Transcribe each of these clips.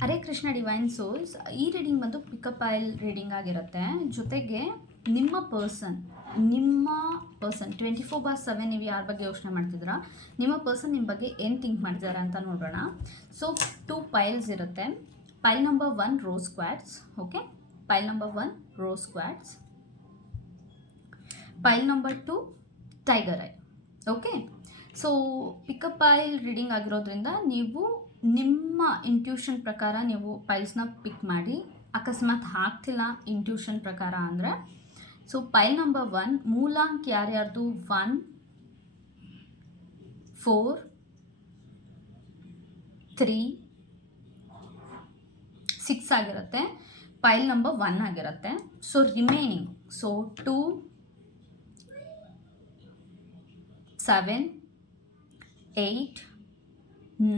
Hare Krishna divine souls. ಈ reading ಬಂದು pickup oil reading ಆಗಿರುತ್ತೆ. ಜೊತೆಗೆ ನಿಮ್ಮ ಪರ್ಸನ್ 24/7 ನೀವು ಯಾರ ಬಗ್ಗೆ ಯೋಚನೆ ಮಾಡ್ತಿದ್ದೀರಾ, ನಿಮ್ಮ ಪರ್ಸನ್ ನಿಮ್ಮ ಬಗ್ಗೆ ಏನು ಥಿಂಕ್ ಮಾಡ್ತಿದ್ದಾರೆ ಅಂತ ನೋಡೋಣ. ಸೊ 2 ಪೈಲ್ಸ್ ಇರುತ್ತೆ. ಪೈಲ್ number 1 rose quads. Okay, ಪೈಲ್ number 1 rose quads. ಪೈಲ್ number 2 tiger I. Okay, so pickup oil reading ಆಗಿರೋದ್ರಿಂದ ನೀವು ನಿಮ್ಮ ಇಂಟ್ಯೂಷನ್ ಪ್ರಕಾರ ನೀವು ಪೈಲ್ಸ್ನ ಪಿಕ್ ಮಾಡಿ. ಅಕಸ್ಮಾತ್ ಆಗ್ತಿಲ್ಲ ಇಂಟ್ಯೂಷನ್ ಪ್ರಕಾರ ಅಂದರೆ, ಸೊ ಪೈಲ್ ನಂಬರ್ 1 ಮೂಲಾಂಕ್ ಯಾರ್ಯಾರ್ದು 1, 4, 3, 6 ಆಗಿರುತ್ತೆ. ಪೈಲ್ ನಂಬರ್ 1 ಆಗಿರುತ್ತೆ. ಸೊ ರಿಮೈನಿಂಗ್ 2, 7, 8,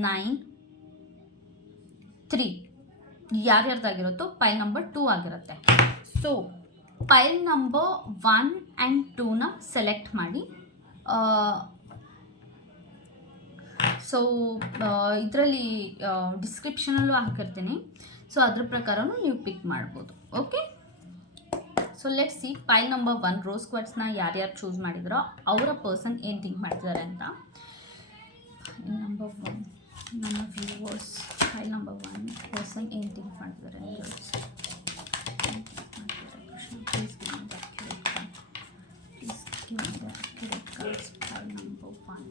9, 3 ಯಾರ್ಯಾರ್ದಾಗಿರುತ್ತೋ ಪೈಲ್ ನಂಬರ್ 2 ಆಗಿರುತ್ತೆ. ಸೊ ಪೈಲ್ ನಂಬರ್ 1 ಆ್ಯಂಡ್ 2ನ ಸೆಲೆಕ್ಟ್ ಮಾಡಿ. ಸೊ ಇದರಲ್ಲಿ ಡಿಸ್ಕ್ರಿಪ್ಷನಲ್ಲೂ ಹಾಕಿರ್ತೀನಿ. ಸೊ ಅದ್ರ ಪ್ರಕಾರನೂ ನೀವು ಪಿಕ್ ಮಾಡ್ಬೋದು. Okay, so let's see pile number 1 ರೋಸ್ ಕ್ವಾಡ್ಸ್ನ ಯಾರ್ಯಾರು ಚೂಸ್ ಮಾಡಿದ್ರೋ ಅವರ ಪರ್ಸನ್ ಏನು ಥಿಂಕ್ ಮಾಡ್ತಿದ್ದಾರೆ ಅಂತ. ನಂಬರ್ 1 ನಮ್ಮ ವ್ಯೂವರ್ಸ್, ಫೈಲ್ ನಂಬರ್ 1 ಪರ್ಸನ್ ಏನು ಥಿಂಕ್ ಮಾಡ್ತಿದ್ದಾರೆ. Please give me the accurate card. Please give me the accurate cards. Pile number 1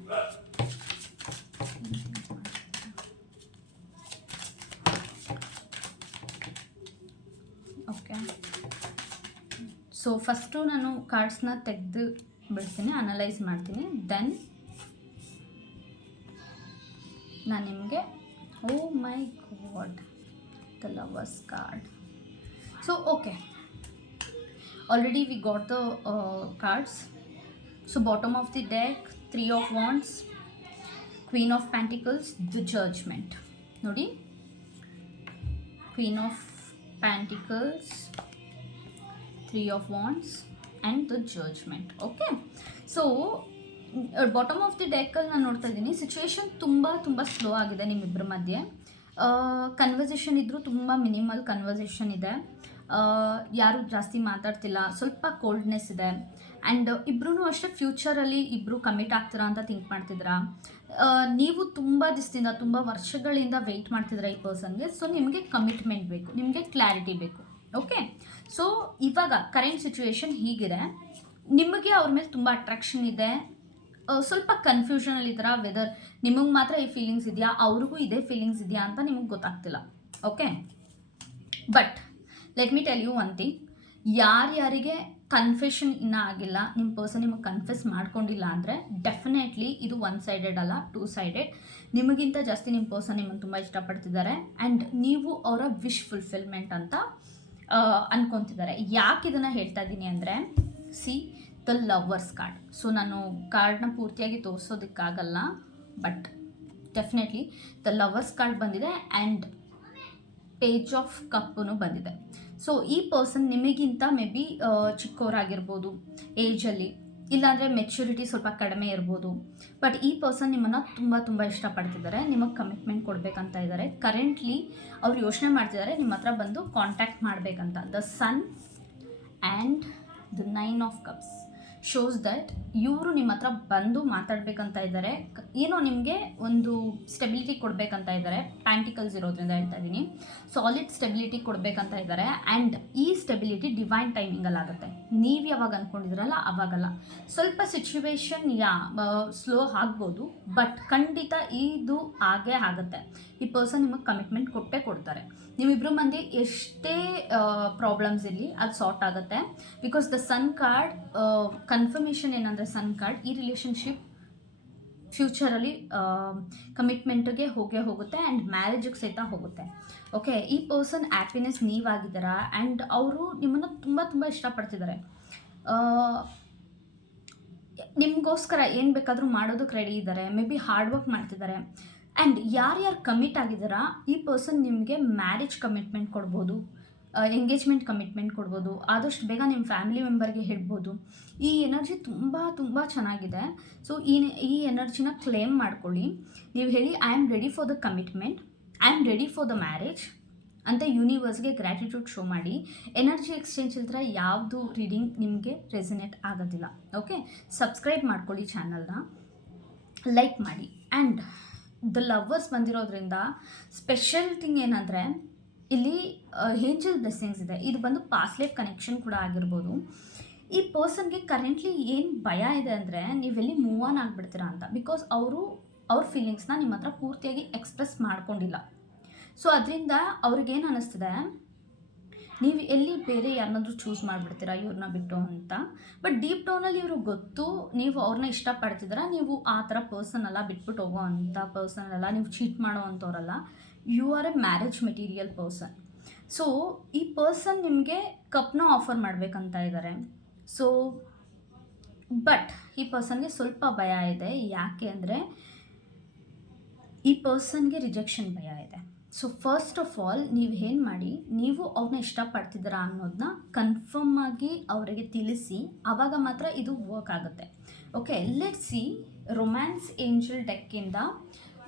okay. So first ನಾನು ಕಾರ್ಡ್ಸ್ನ ತೆಗೆದು ಬಿಡ್ತೀನಿ, ಅನಲೈಸ್ ಮಾಡ್ತೀನಿ. ದೆನ್ ನಾನು ನಿಮಗೆ oh my god the lovers card. So okay, already we got the cards. So bottom of the deck 3 of wands, queen of pentacles, the judgement. ನೋಡಿ, queen of pentacles, 3 of wands and the judgement. Okay, so bottom of the ಡೆಕ್ಕಲ್ಲಿ ನಾನು ನೋಡ್ತಾ ಇದ್ದೀನಿ situation ತುಂಬ slow ಆಗಿದೆ ನಿಮ್ಮಿಬ್ಬರ ಮಧ್ಯೆ. Conversation ಇದ್ದರೂ ತುಂಬ ಮಿನಿಮಲ್ ಕನ್ವರ್ಸೇಷನ್ ಇದೆ. ಯಾರೂ ಜಾಸ್ತಿ ಮಾತಾಡ್ತಿಲ್ಲ, ಸ್ವಲ್ಪ ಕೋಲ್ಡ್ನೆಸ್ ಇದೆ. ಆ್ಯಂಡ್ ಇಬ್ಬರೂ ಅಷ್ಟೇ ಫ್ಯೂಚರಲ್ಲಿ ಇಬ್ಬರು ಕಮಿಟ್ ಆಗ್ತೀರಾ ಅಂತ ಥಿಂಕ್ ಮಾಡ್ತಿದ್ದೀರಾ. ನೀವು ತುಂಬ ದಿವಸದಿಂದ, ತುಂಬ ವರ್ಷಗಳಿಂದ ವೆಯ್ಟ್ ಮಾಡ್ತಿದ್ದೀರಾ ಈ ಪರ್ಸನ್ಗೆ. ಸೊ ನಿಮಗೆ ಕಮಿಟ್ಮೆಂಟ್ ಬೇಕು, ನಿಮಗೆ ಕ್ಲಾರಿಟಿ ಬೇಕು. ಓಕೆ, ಸೊ ಇವಾಗ ಕರೆಂಟ್ ಸಿಚುವೇಶನ್ ಹೀಗಿದೆ. ನಿಮಗೆ ಅವ್ರ ಮೇಲೆ ತುಂಬ ಅಟ್ರಾಕ್ಷನ್ ಇದೆ. ಸ್ವಲ್ಪ ಕನ್ಫ್ಯೂಷನಲ್ಲಿದ್ದೀರಾ, ವೆದರ್ ನಿಮಗೆ ಮಾತ್ರ ಈ ಫೀಲಿಂಗ್ಸ್ ಇದೆಯಾ, ಅವ್ರಿಗೂ ಇದೇ ಫೀಲಿಂಗ್ಸ್ ಇದೆಯಾ ಅಂತ ನಿಮಗೆ ಗೊತ್ತಾಗ್ತಿಲ್ಲ. Okay, but let me tell you one thing. ಯಾರ್ಯಾರಿಗೆ ಕನ್ಫೆಷನ್ ಇನ್ನೂ ಆಗಿಲ್ಲ, ನಿಮ್ಮ ಪರ್ಸನ್ ನಿಮಗೆ ಕನ್ಫೆಸ್ ಮಾಡ್ಕೊಂಡಿಲ್ಲ ಅಂದರೆ ಡೆಫಿನೆಟ್ಲಿ ಇದು 1 ಸೈಡೆಡ್ ಅಲ್ಲ, 2 ಸೈಡೆಡ್. ನಿಮಗಿಂತ ಜಾಸ್ತಿ ನಿಮ್ಮ ಪರ್ಸನ್ ನಿಮ್ಮನ್ನು ತುಂಬ ಇಷ್ಟಪಡ್ತಿದ್ದಾರೆ ಆ್ಯಂಡ್ ನೀವು ಅವರ ವಿಶ್ ಫುಲ್ಫಿಲ್ಮೆಂಟ್ ಅಂತ ಅನ್ಕೊತಿದ್ದಾರೆ. ಯಾಕೆ ಇದನ್ನು ಹೇಳ್ತಾ ಇದ್ದೀನಿ ಅಂದರೆ, see the lovers card. So ನಾನು ಕಾರ್ಡ್ನ ಪೂರ್ತಿಯಾಗಿ ತೋರಿಸೋದಕ್ಕಾಗಲ್ಲ, but definitely the lovers card ಬಂದಿದೆ ಆ್ಯಂಡ್ ಪೇಜ್ ಆಫ್ ಕಪ್ಪೂ ಬಂದಿದೆ. ಸೊ ಈ ಪರ್ಸನ್ ನಿಮಗಿಂತ ಮೇ ಬಿ ಚಿಕ್ಕವರಾಗಿರ್ಬೋದು ಏಜಲ್ಲಿ, ಇಲ್ಲಾಂದರೆ ಮೆಚ್ಯೂರಿಟಿ ಸ್ವಲ್ಪ ಕಡಿಮೆ ಇರ್ಬೋದು. ಬಟ್ ಈ ಪರ್ಸನ್ ನಿಮ್ಮನ್ನು ತುಂಬ ಇಷ್ಟಪಡ್ತಿದ್ದಾರೆ, ನಿಮಗೆ ಕಮಿಟ್ಮೆಂಟ್ ಕೊಡಬೇಕಂತ ಇದ್ದಾರೆ. ಕರೆಂಟ್ಲಿ ಅವ್ರು ಯೋಚನೆ ಮಾಡ್ತಿದ್ದಾರೆ ನಿಮ್ಮ ಹತ್ರ ಬಂದು ಕಾಂಟ್ಯಾಕ್ಟ್ ಮಾಡಬೇಕಂತ. The sun and the 9 of cups shows that ಇವರು ನಿಮ್ಮ ಹತ್ರ ಬಂದು ಮಾತಾಡಬೇಕಂತ ಇದ್ದಾರೆ. ಏನೋ ನಿಮಗೆ ಒಂದು ಸ್ಟೆಬಿಲಿಟಿ ಕೊಡಬೇಕಂತ ಇದ್ದಾರೆ. ಪ್ಯಾಂಟಿಕಲ್ಸ್ ಇರೋದ್ರಿಂದ ಹೇಳ್ತಾ ಇದ್ದೀನಿ, ಸಾಲಿಡ್ ಸ್ಟೆಬಿಲಿಟಿ ಕೊಡಬೇಕಂತ ಇದ್ದಾರೆ. ಆ್ಯಂಡ್ ಈ ಸ್ಟೆಬಿಲಿಟಿ ಡಿವೈನ್ ಟೈಮಿಂಗಲ್ಲಿ ಆಗುತ್ತೆ. ನೀವು ಯಾವಾಗ ಅಂದ್ಕೊಂಡಿದ್ರಲ್ಲ ಅವಾಗಲ್ಲ. ಸ್ವಲ್ಪ ಸಿಚುವೇಶನ್ ಸ್ಲೋ ಆಗ್ಬೋದು, ಬಟ್ ಖಂಡಿತ ಇದು ಆಗೇ ಆಗುತ್ತೆ. ಈ ಪರ್ಸನ್ ನಿಮಗೆ ಕಮಿಟ್ಮೆಂಟ್ ಕೊಟ್ಟೇ ಕೊಡ್ತಾರೆ. ನಿಮ್ಮಿಬ್ಬರು ಮಂದಿ ಎಷ್ಟೇ ಪ್ರಾಬ್ಲಮ್ಸ್ ಇರಲಿ ಅದು ಸಾರ್ಟ್ ಆಗುತ್ತೆ. Because the sun card confirmation ಏನಂದರೆ, ಸನ್ ಕಾರ್ಡ್ ಈ ರಿಲೇಷನ್ಶಿಪ್ ಫ್ಯೂಚರಲ್ಲಿ ಕಮಿಟ್ಮೆಂಟ್ಗೆ ಹೋಗುತ್ತೆ ಆ್ಯಂಡ್ ಮ್ಯಾರೇಜಿಗೆ ಸಹಿತ ಹೋಗುತ್ತೆ. ಓಕೆ, ಈ ಪರ್ಸನ್ ಹ್ಯಾಪಿನೆಸ್ ನೀವಾಗಿದ್ದೀರಾ ಆ್ಯಂಡ್ ಅವರು ನಿಮ್ಮನ್ನು ತುಂಬ ಇಷ್ಟಪಡ್ತಿದ್ದಾರೆ. ನಿಮಗೋಸ್ಕರ ಏನು ಬೇಕಾದರೂ ಮಾಡೋದಕ್ಕೆ ರೆಡಿ ಇದ್ದಾರೆ. ಮೇ ಬಿ ಹಾರ್ಡ್ ವರ್ಕ್ ಮಾಡ್ತಿದ್ದಾರೆ. ಆ್ಯಂಡ್ ಯಾರ್ಯಾರು ಕಮಿಟ್ ಆಗಿದ್ದಾರಾ ಈ ಪರ್ಸನ್ ನಿಮಗೆ ಮ್ಯಾರೇಜ್ ಕಮಿಟ್ಮೆಂಟ್ ಕೊಡ್ಬೋದು, ಎಂಗೇಜ್ಮೆಂಟ್ ಕಮಿಟ್ಮೆಂಟ್ ಕೊಡ್ಬೋದು. ಆದಷ್ಟು ಬೇಗ ನಿಮ್ಮ ಫ್ಯಾಮಿಲಿ ಮೆಂಬರ್ಗೆ ಹೇಳ್ಬೋದು. ಈ ಎನರ್ಜಿ ತುಂಬ ಚೆನ್ನಾಗಿದೆ. ಸೊ ಈ ಎನರ್ಜಿನ ಕ್ಲೇಮ್ ಮಾಡ್ಕೊಳ್ಳಿ. ನೀವು ಹೇಳಿ, I am ready for the commitment I am ready for the marriage ಅಂತ ಯೂನಿವರ್ಸ್ಗೆ ಗ್ರ್ಯಾಟಿಟ್ಯೂಡ್ ಶೋ ಮಾಡಿ. ಎನರ್ಜಿ ಎಕ್ಸ್ಚೇಂಜ್ ಇಲ್ದ್ರೆ ಯಾವುದು ರೀಡಿಂಗ್ ನಿಮಗೆ ರೆಸನೇಟ್ ಆಗೋದಿಲ್ಲ. ಓಕೆ, ಸಬ್ಸ್ಕ್ರೈಬ್ ಮಾಡ್ಕೊಳ್ಳಿ ಚಾನಲ್ನ, ಲೈಕ್ ಮಾಡಿ. ಆ್ಯಂಡ್ ದ ಲವರ್ಸ್ ಬಂದಿರೋದ್ರಿಂದ ಸ್ಪೆಷಲ್ ಥಿಂಗ್ ಏನಂದರೆ ಇಲ್ಲಿ ಏಂಜಲ್ ಬ್ಲೆಸ್ಸಿಂಗ್ಸ್ ಇದೆ. ಇದು ಬಂದು ಪಾಸ್ಟ್ ಲೈಫ್ ಕನೆಕ್ಷನ್ ಕೂಡ ಆಗಿರ್ಬೋದು. ಈ ಪರ್ಸನ್ಗೆ ಕರೆಂಟ್ಲಿ ಏನು ಭಯ ಇದೆ ಅಂದರೆ ನೀವೆಲ್ಲಿ ಮೂವ್ ಆನ್ ಆಗಿಬಿಡ್ತೀರಾ ಅಂತ. ಬಿಕಾಸ್ ಅವ್ರ ಫೀಲಿಂಗ್ಸ್ನ ನಿಮ್ಮ ಹತ್ರ ಪೂರ್ತಿಯಾಗಿ ಎಕ್ಸ್ಪ್ರೆಸ್ ಮಾಡ್ಕೊಂಡಿಲ್ಲ. ಸೊ ಅದರಿಂದ ಅವ್ರಿಗೇನು ಅನ್ನಿಸ್ತಿದೆ, ನೀವು ಎಲ್ಲಿ ಬೇರೆ ಯಾರನ್ನಾದ್ರೂ ಚೂಸ್ ಮಾಡಿಬಿಡ್ತೀರಾ ಇವ್ರನ್ನ ಬಿಟ್ಟು ಅಂತ. ಬಟ್ ಡೀಪ್ ಡೌನಲ್ಲಿ ಇವರು ಗೊತ್ತು ನೀವು ಅವ್ರನ್ನ ಇಷ್ಟಪಡ್ತಿದ್ದೀರಾ, ನೀವು ಆ ಥರ ಪರ್ಸನ್ ಅಲ್ಲ, ಬಿಟ್ಬಿಟ್ಟು ಹೋಗೋ ಅಂಥ ಪರ್ಸನ್ ಅಲ್ಲ, ನೀವು ಚೀಟ್ ಮಾಡೋ ಅಂಥವ್ರಲ್ಲ. You are a marriage material person. So ಈ ಪರ್ಸನ್ ನಿಮಗೆ ಕಪ್ನ ಆಫರ್ ಮಾಡಬೇಕಂತ ಇದ್ದಾರೆ. ಸೊ ಬಟ್ ಈ ಪರ್ಸನ್ಗೆ ಸ್ವಲ್ಪ ಭಯ ಇದೆ. ಯಾಕೆ ಅಂದರೆ ಈ ಪರ್ಸನ್ಗೆ ರಿಜೆಕ್ಷನ್ ಭಯ ಇದೆ. ಸೊ ಫಸ್ಟ್ ಆಫ್ ಆಲ್ ನೀವು ಏನು ಮಾಡಿ, ನೀವು ಅವ್ರನ್ನ ಇಷ್ಟಪಡ್ತಿದ್ದೀರಾ ಅನ್ನೋದನ್ನ ಕನ್ಫರ್ಮ್ ಆಗಿ ಅವರಿಗೆ ತಿಳಿಸಿ, ಆವಾಗ ಮಾತ್ರ ಇದು ವರ್ಕ್ ಆಗುತ್ತೆ. Okay, let see romance angel ಡೆಕ್ಕಿಂದ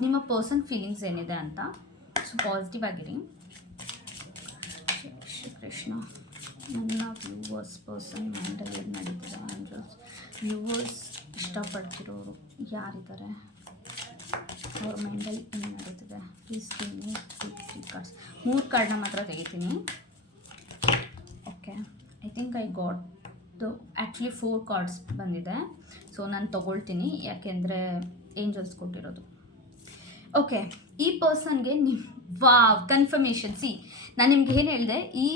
ನಿಮ್ಮ ಪರ್ಸನ್ ಫೀಲಿಂಗ್ಸ್ ಏನಿದೆ ಅಂತ. ಸೊ ಪಾಸಿಟಿವ್ ಆಗಿರಿ. ಶ್ರೀ ಕೃಷ್ಣ. ನನ್ನ ವ್ಯೂವರ್ಸ್ ಪರ್ಸನ್ ಮೈಂಡಲ್ಲಿ ಏನು ನಡೀತಿದೆ, ಏಂಜಲ್ಸ್ ವ್ಯೂವರ್ಸ್ ಇಷ್ಟಪಡ್ತಿರೋರು ಯಾರಿದ್ದಾರೆ, ಅವ್ರ ಮೈಂಡಲ್ಲಿ ಏನು ನಡೀತಿದೆ, ಪ್ಲೀಸ್ ಗಿವ್ ಮೀ 3 ಕಾರ್ಡ್ಸ್. 3 ಕಾರ್ಡ್ನ ಮಾತ್ರ ತೆಗಿತೀನಿ. Okay, I think I got actually 4 cards ಬಂದಿದೆ. ಸೊ ನಾನು ತೊಗೊಳ್ತೀನಿ, ಯಾಕೆಂದರೆ ಏಂಜಲ್ಸ್ ಕೊಟ್ಟಿರೋದು. ಓಕೆ, ಈ ಪರ್ಸನ್ಗೆ ಕನ್ಫರ್ಮೇಷನ್. ನಾನು ನಿಮ್ಗೆ ಏನು ಹೇಳಿದೆ, ಈ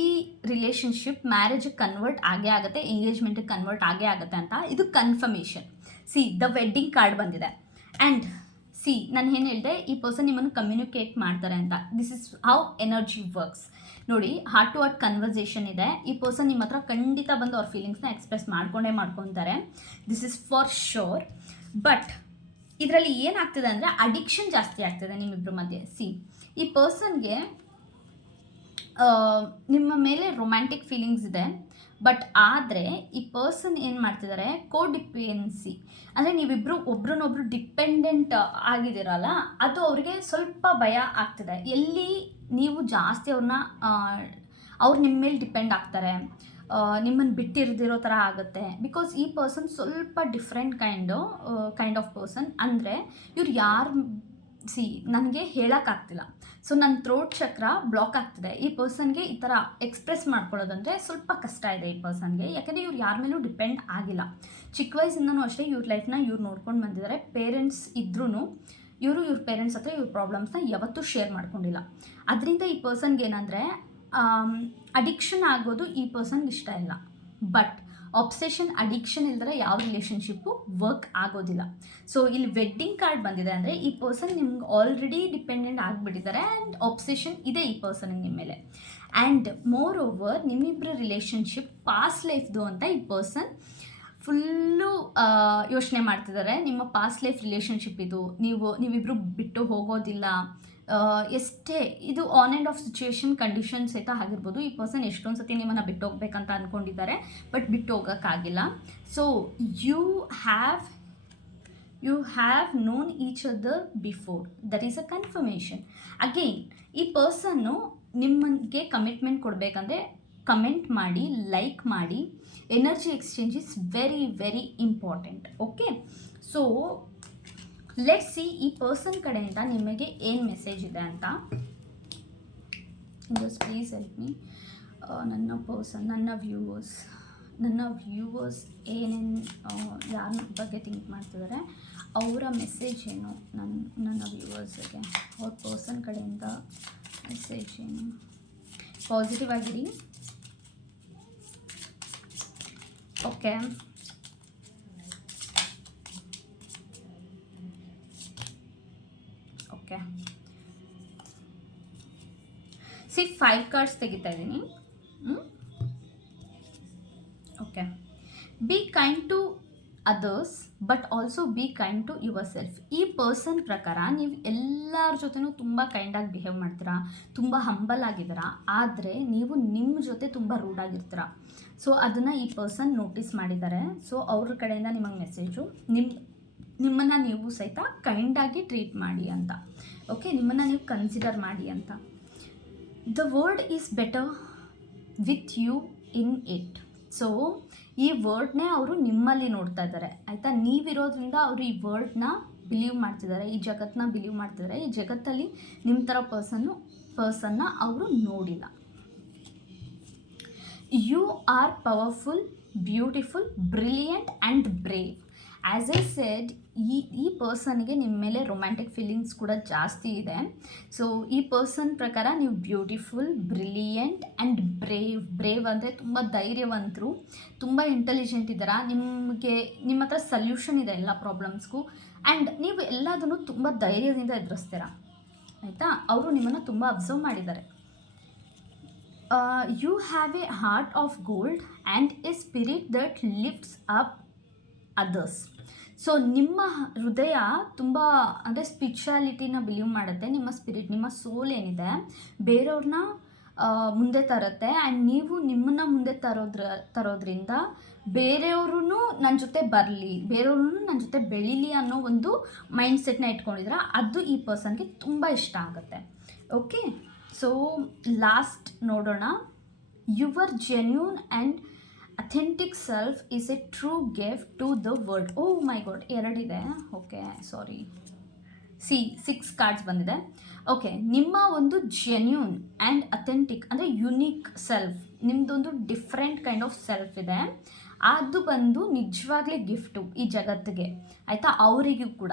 ರಿಲೇಷನ್ಶಿಪ್ ಮ್ಯಾರೇಜಿಗೆ ಕನ್ವರ್ಟ್ ಆಗೇ ಆಗುತ್ತೆ, ಎಂಗೇಜ್ಮೆಂಟಿಗೆ ಕನ್ವರ್ಟ್ ಆಗೇ ಆಗುತ್ತೆ ಅಂತ. ಇದು ಕನ್ಫರ್ಮೇಷನ್. ದ ವೆಡ್ಡಿಂಗ್ ಕಾರ್ಡ್ ಬಂದಿದೆ. ಆ್ಯಂಡ್ ನಾನು ಏನು ಹೇಳಿದೆ, ಈ ಪರ್ಸನ್ ನಿಮ್ಮನ್ನು ಕಮ್ಯುನಿಕೇಟ್ ಮಾಡ್ತಾರೆ ಅಂತ. This is how energy works. ನೋಡಿ, ಹಾರ್ಟ್ ಟು ಹಾರ್ಟ್ ಕನ್ವರ್ಸೇಷನ್ ಇದೆ. ಈ ಪರ್ಸನ್ ನಿಮ್ಮ ಹತ್ರ ಖಂಡಿತ ಬಂದು ಅವ್ರ ಫೀಲಿಂಗ್ಸ್ನ ಎಕ್ಸ್ಪ್ರೆಸ್ ಮಾಡ್ಕೊತಾರೆ. This is for sure. But ಇದರಲ್ಲಿ ಏನಾಗ್ತಿದೆ ಅಂದರೆ ಅಡಿಕ್ಷನ್ ಜಾಸ್ತಿ ಆಗ್ತಿದೆ ನಿಮ್ಮಿಬ್ಬರ ಮಧ್ಯೆ. ಈ ಪರ್ಸನ್ಗೆ ನಿಮ್ಮ ಮೇಲೆ ರೊಮ್ಯಾಂಟಿಕ್ ಫೀಲಿಂಗ್ಸ್ ಇದೆ. ಬಟ್ ಆದರೆ ಈ ಪರ್ಸನ್ ಏನು ಮಾಡ್ತಿದ್ದಾರೆ, ಕೋಡಿಪೆನ್ಸಿ ಅಂದರೆ ನೀವಿಬ್ಬರು ಒಬ್ರನ್ನೊಬ್ರು ಡಿಪೆಂಡೆಂಟ್ ಆಗಿದ್ದೀರಲ್ಲ, ಅದು ಅವ್ರಿಗೆ ಸ್ವಲ್ಪ ಭಯ ಆಗ್ತಿದೆ. ಎಲ್ಲಿ ನೀವು ಜಾಸ್ತಿ ಅವ್ರು ನಿಮ್ಮ ಮೇಲೆ ಡಿಪೆಂಡ್ ಆಗ್ತಾರೆ, ನಿಮ್ಮನ್ನು ಬಿಟ್ಟಿರ್ದಿರೋ ಥರ ಆಗುತ್ತೆ. ಬಿಕಾಸ್ ಈ ಪರ್ಸನ್ ಸ್ವಲ್ಪ ಡಿಫ್ರೆಂಟ್ ಕೈಂಡ್ ಆಫ್ ಪರ್ಸನ್. ಅಂದರೆ ಇವ್ರು ಯಾರು ನನಗೆ ಹೇಳೋಕ್ಕಾಗ್ತಿಲ್ಲ. ಸೊ ನನ್ನ ಥ್ರೋಟ್ ಚಕ್ರ ಬ್ಲಾಕ್ ಆಗ್ತಿದೆ. ಈ ಪರ್ಸನ್ಗೆ ಈ ಥರ ಎಕ್ಸ್ಪ್ರೆಸ್ ಮಾಡ್ಕೊಳ್ಳೋದಂದರೆ ಸ್ವಲ್ಪ ಕಷ್ಟ ಇದೆ ಈ ಪರ್ಸನ್ಗೆ. ಯಾಕಂದರೆ ಇವ್ರು ಯಾರ ಮೇಲೂ ಡಿಪೆಂಡ್ ಆಗಿಲ್ಲ. ಚಿಕ್ಕ ವಯಸ್ಸಿಂದನೂ ಅಷ್ಟೇ ಇವ್ರ ಲೈಫ್ನ ಇವ್ರು ನೋಡ್ಕೊಂಡು ಬಂದಿದ್ದಾರೆ. ಪೇರೆಂಟ್ಸ್ ಇದ್ರೂ ಇವ್ರ ಪೇರೆಂಟ್ಸ್ ಹತ್ರ ಇವ್ರ ಪ್ರಾಬ್ಲಮ್ಸ್ನ ಯಾವತ್ತೂ ಶೇರ್ ಮಾಡ್ಕೊಂಡಿಲ್ಲ. ಅದರಿಂದ ಈ ಪರ್ಸನ್ಗೆ ಏನಂದರೆ ಅಡಿಕ್ಷನ್ ಆಗೋದು ಈ ಪರ್ಸನ್ಗೆ ಇಷ್ಟ ಇಲ್ಲ. ಬಟ್ ಆಬ್ಸೆಷನ್, ಅಡಿಕ್ಷನ್ ಇಲ್ದರೆ ಯಾವ ರಿಲೇಷನ್ಶಿಪ್ಪು ವರ್ಕ್ ಆಗೋದಿಲ್ಲ. ಸೊ ಇಲ್ಲಿ ವೆಡ್ಡಿಂಗ್ ಕಾರ್ಡ್ ಬಂದಿದೆ ಅಂದರೆ ಈ ಪರ್ಸನ್ ನಿಮ್ಗೆ ಆಲ್ರೆಡಿ ಡಿಪೆಂಡೆಂಟ್ ಆಗಿಬಿಟ್ಟಿದ್ದಾರೆ. ಆ್ಯಂಡ್ ಆಬ್ಸೆಷನ್ ಇದೆ ಈ ಪರ್ಸನ್ಗೆ ನಿಮ್ಮ ಮೇಲೆ. ಆ್ಯಂಡ್ ಮೋರ್ ಓವರ್ ನಿಮ್ಮಿಬ್ಬರ ರಿಲೇಷನ್ಶಿಪ್ ಪಾಸ್ಟ್ ಲೈಫ್ದು ಅಂತ ಈ ಪರ್ಸನ್ ಫುಲ್ಲು ಯೋಚನೆ ಮಾಡ್ತಿದ್ದಾರೆ. ನಿಮ್ಮ ಪಾಸ್ಟ್ ಲೈಫ್ ರಿಲೇಷನ್ಶಿಪ್ ಇದು, ನೀವಿಬ್ಬರು ಬಿಟ್ಟು ಹೋಗೋದಿಲ್ಲ. ಎಷ್ಟೇ ಇದು on and of situation conditions ಸಹಿತ ಆಗಿರ್ಬೋದು. ಈ ಪರ್ಸನ್ ಎಷ್ಟೊಂದು ಸತಿ ನಿಮ್ಮನ್ನು ಬಿಟ್ಟು ಹೋಗ್ಬೇಕಂತ ಅಂದ್ಕೊಂಡಿದ್ದಾರೆ, ಬಟ್ ಬಿಟ್ಟು ಹೋಗೋಕ್ಕಾಗಿಲ್ಲ. So you have known each other before. That is a confirmation. Again ಈ ಪರ್ಸನ್ನು ನಿಮಗೆ ಕಮಿಟ್ಮೆಂಟ್ ಕೊಡಬೇಕಂದ್ರೆ ಕಮೆಂಟ್ ಮಾಡಿ, ಲೈಕ್ ಮಾಡಿ. Energy exchange is very very important. Okay, so let's see ಈ ಪರ್ಸನ್ ಕಡೆಯಿಂದ ನಿಮಗೆ ಏನು ಮೆಸೇಜ್ ಇದೆ ಅಂತ. Just please help me. ನನ್ನ ವ್ಯೂವರ್ಸ್ ಏನೇನು ಯಾರ ಬಗ್ಗೆ ಥಿಂಕ್ ಮಾಡ್ತಿದ್ದಾರೆ, ಅವರ ಮೆಸೇಜ್ ಏನು ನನ್ನ ವ್ಯೂವರ್ಸಿಗೆ, ಅವ್ರ ಪರ್ಸನ್ ಕಡೆಯಿಂದ ಮೆಸೇಜ್ ಏನು. ಪಾಸಿಟಿವ್ ಆಗಿರಿ. ಓಕೆ, ಓಕೆ, 5 ಕಾರ್ಡ್ಸ್ ತೆಗಿತಾ ಇದ್ದೀನಿ. Okay, be kind to others but also be kind to yourself. ಈ ಪರ್ಸನ್ ಪ್ರಕಾರ ನೀವು ಎಲ್ಲರ ಜೊತೆನೂ ತುಂಬ ಕೈಂಡಾಗಿ ಬಿಹೇವ್ ಮಾಡ್ತೀರಾ, ತುಂಬ ಹಂಬಲ್ ಆಗಿದ್ದೀರಾ. ಆದರೆ ನೀವು ನಿಮ್ಮ ಜೊತೆ ತುಂಬ ರೂಢಾಗಿರ್ತೀರ. ಸೊ ಅದನ್ನು ಈ ಪರ್ಸನ್ ನೋಟಿಸ್ ಮಾಡಿದ್ದಾರೆ. ಸೊ ಅವ್ರ ಕಡೆಯಿಂದ ನಿಮಗೆ ಮೆಸೇಜು, ನಿಮ್ಮನ್ನು ನೀವು ಸಹಿತ ಕೈಂಡಾಗಿ ಟ್ರೀಟ್ ಮಾಡಿ ಅಂತ. ಓಕೆ, ನಿಮ್ಮನ್ನು ನೀವು ಕನ್ಸಿಡರ್ ಮಾಡಿ ಅಂತ. The word is better with you in it. So ಈ ವರ್ಡ್ನೇ ಅವರು ನಿಮ್ಮಲ್ಲಿ ನೋಡ್ತಾ ಇದ್ದಾರೆ ಆಯಿತಾ. ನೀವಿರೋದ್ರಿಂದ ಅವರು ಈ ವರ್ಡ್ನ ಬಿಲೀವ್ ಮಾಡ್ತಿದ್ದಾರೆ, ಈ ಜಗತ್ತನ್ನ ಬಿಲೀವ್ ಮಾಡ್ತಿದ್ದಾರೆ. ಈ ಜಗತ್ತಲ್ಲಿ ನಿಮ್ಮ ಥರ ಪರ್ಸನ್ನ ಅವರು ನೋಡಿಲ್ಲ. You are powerful, beautiful, brilliant and brave. As I said, ಈ ಪರ್ಸನ್ಗೆ ನಿಮ್ಮ ಮೇಲೆ ರೊಮ್ಯಾಂಟಿಕ್ ಫೀಲಿಂಗ್ಸ್ ಕೂಡ ಜಾಸ್ತಿ ಇದೆ. ಸೊ ಈ ಪರ್ಸನ್ ಪ್ರಕಾರ ನೀವು ಬ್ಯೂಟಿಫುಲ್, ಬ್ರಿಲಿಯಂಟ್ ಆ್ಯಂಡ್ ಬ್ರೇವ್ ಅಂದರೆ ತುಂಬ ಧೈರ್ಯವಂತರು, ತುಂಬ ಇಂಟೆಲಿಜೆಂಟ್ ಇದ್ದೀರಾ. ನಿಮ್ಮ ಹತ್ರ ಸಲ್ಯೂಷನ್ ಇದೆ ಎಲ್ಲ ಪ್ರಾಬ್ಲಮ್ಸ್ಗೂ. ಆ್ಯಂಡ್ ನೀವು ಎಲ್ಲದನ್ನು ತುಂಬ ಧೈರ್ಯದಿಂದ ಎದುರಿಸ್ತೀರಾ ಆಯಿತಾ. ಅವರು ನಿಮ್ಮನ್ನು ತುಂಬ ಅಬ್ಸರ್ವ್ ಮಾಡಿದ್ದಾರೆ. You have a heart of gold and a spirit that lifts up others. So ನಿಮ್ಮ ಹೃದಯ ತುಂಬ ಅಂದರೆ ಸ್ಪಿರಿಚುಯಾಲಿಟಿನ ಬಿಲೀವ್ ಮಾಡುತ್ತೆ. ನಿಮ್ಮ ಸ್ಪಿರಿಟ್, ನಿಮ್ಮ ಸೋಲ್ ಏನಿದೆ ಬೇರೆಯವ್ರನ್ನ ಮುಂದೆ ತರುತ್ತೆ. ಆ್ಯಂಡ್ ನೀವು ನಿಮ್ಮನ್ನು ಮುಂದೆ ತರೋದ್ರಿಂದ ಬೇರೆಯವ್ರೂ ನನ್ನ ಜೊತೆ ಬರಲಿ, ಬೇರೆಯವ್ರೂ ನನ್ನ ಜೊತೆ ಬೆಳೀಲಿ ಅನ್ನೋ ಒಂದು ಮೈಂಡ್ ಸೆಟ್ನ ಇಟ್ಕೊಂಡಿದ್ರೆ ಅದು ಈ ಪರ್ಸನ್ಗೆ ತುಂಬ ಇಷ್ಟ ಆಗುತ್ತೆ. ಓಕೆ, ಸೊ ಲಾಸ್ಟ್ ನೋಡೋಣ. Your genuine and authentic self is a true gift to the world. Oh my god, ಎರಡಿದೆ. ಓಕೆ, ಸಾರಿ, 6 ಕಾರ್ಡ್ಸ್ ಬಂದಿದೆ. ಓಕೆ, ನಿಮ್ಮ ಒಂದು ಜೆನ್ಯೂನ್ ಆ್ಯಂಡ್ ಅಥೆಂಟಿಕ್ ಅಂದರೆ ಯುನೀಕ್ ಸೆಲ್ಫ್, ನಿಮ್ಮದೊಂದು ಡಿಫ್ರೆಂಟ್ ಕೈಂಡ್ ಆಫ್ ಸೆಲ್ಫ್ ಇದೆ. ಅದು ಬಂದು ನಿಜವಾಗ್ಲೇ ಗಿಫ್ಟು ಈ ಜಗತ್ತಿಗೆ ಆಯಿತಾ, ಅವರಿಗೂ ಕೂಡ.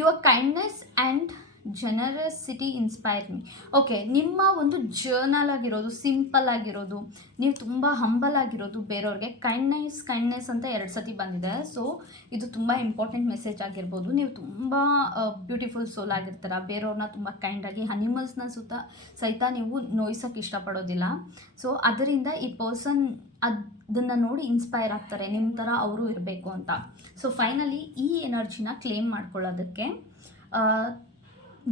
Your kindness and generosity inspire me. Okay, ನಿಮ್ಮ ಒಂದು ಜರ್ನಲ್ ಆಗಿರೋದು, ಸಿಂಪಲ್ ಆಗಿರೋದು, ನೀವು ತುಂಬ ಹಂಬಲ್ ಆಗಿರೋದು, ಬೇರೆಯವ್ರಿಗೆ ಕೈಂಡ್ನೆಸ್ ಅಂತ 2 ಸತಿ ಬಂದಿದೆ. ಸೊ ಇದು ತುಂಬ ಇಂಪಾರ್ಟೆಂಟ್ ಮೆಸೇಜ್ ಆಗಿರ್ಬೋದು. ನೀವು ತುಂಬ ಬ್ಯೂಟಿಫುಲ್ ಸೋಲ್ ಆಗಿರ್ತೀರ, ಬೇರೆಯವ್ರನ್ನ ತುಂಬ ಕೈಂಡಾಗಿ, ಅನಿಮಲ್ಸ್ನ ಸಹಿತ ನೀವು ನೋಯ್ಸೋಕ್ಕೆ ಇಷ್ಟಪಡೋದಿಲ್ಲ. ಸೊ ಅದರಿಂದ ಈ ಪರ್ಸನ್ ಅದನ್ನು ನೋಡಿ ಇನ್ಸ್ಪೈರ್ ಆಗ್ತಾರೆ, ನಿಮ್ಮ ಥರ ಅವರು ಇರಬೇಕು ಅಂತ. ಸೊ ಫೈನಲಿ ಈ ಎನರ್ಜಿನ ಕ್ಲೇಮ್ ಮಾಡ್ಕೊಳ್ಳೋದಕ್ಕೆ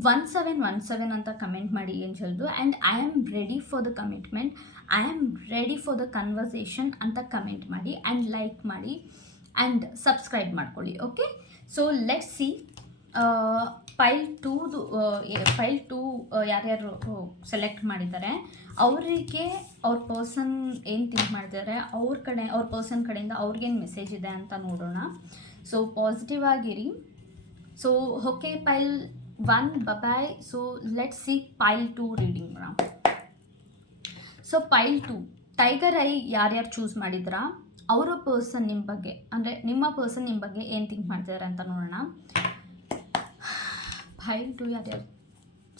1717 ಅಂತ ಕಮೆಂಟ್ ಮಾಡಿ ಏಂಜಲ್ದು. And I am ready for the commitment, I am ready for the conversation ಅಂತ ಕಮೆಂಟ್ ಮಾಡಿ. ಆ್ಯಂಡ್ ಲೈಕ್ ಮಾಡಿ ಆ್ಯಂಡ್ ಸಬ್ಸ್ಕ್ರೈಬ್ ಮಾಡ್ಕೊಳ್ಳಿ. Okay, so let's see pile 2 ಯಾರ್ಯಾರು ಸೆಲೆಕ್ಟ್ ಮಾಡಿದ್ದಾರೆ ಅವರಿಗೆ ಅವ್ರ ಪರ್ಸನ್ ಏನು ಥಿಂಕ್ ಮಾಡ್ತಿದ್ದಾರೆ, ಅವ್ರ ಪರ್ಸನ್ ಕಡೆಯಿಂದ ಅವ್ರಿಗೇನು ಮೆಸೇಜ್ ಇದೆ ಅಂತ ನೋಡೋಣ. ಸೊ ಪಾಸಿಟಿವ್ ಆಗಿರಿ. So okay, file 1 bye. So let's see pile 2 reading now. So ಪೈಲ್ 2 tiger I ಯಾರ್ಯಾರು ಚೂಸ್ ಮಾಡಿದ್ರಾ ಅವರ ಪರ್ಸನ್ ನಿಮ್ಮ ಬಗ್ಗೆ, ಅಂದರೆ ನಿಮ್ಮ ಪರ್ಸನ್ ನಿಮ್ಮ ಬಗ್ಗೆ ಏನು ಥಿಂಕ್ ಮಾಡ್ತಿದ್ದಾರೆ ಅಂತ ನೋಡೋಣ. ಪೈಲ್ 2 ಯಾರ್ಯಾರು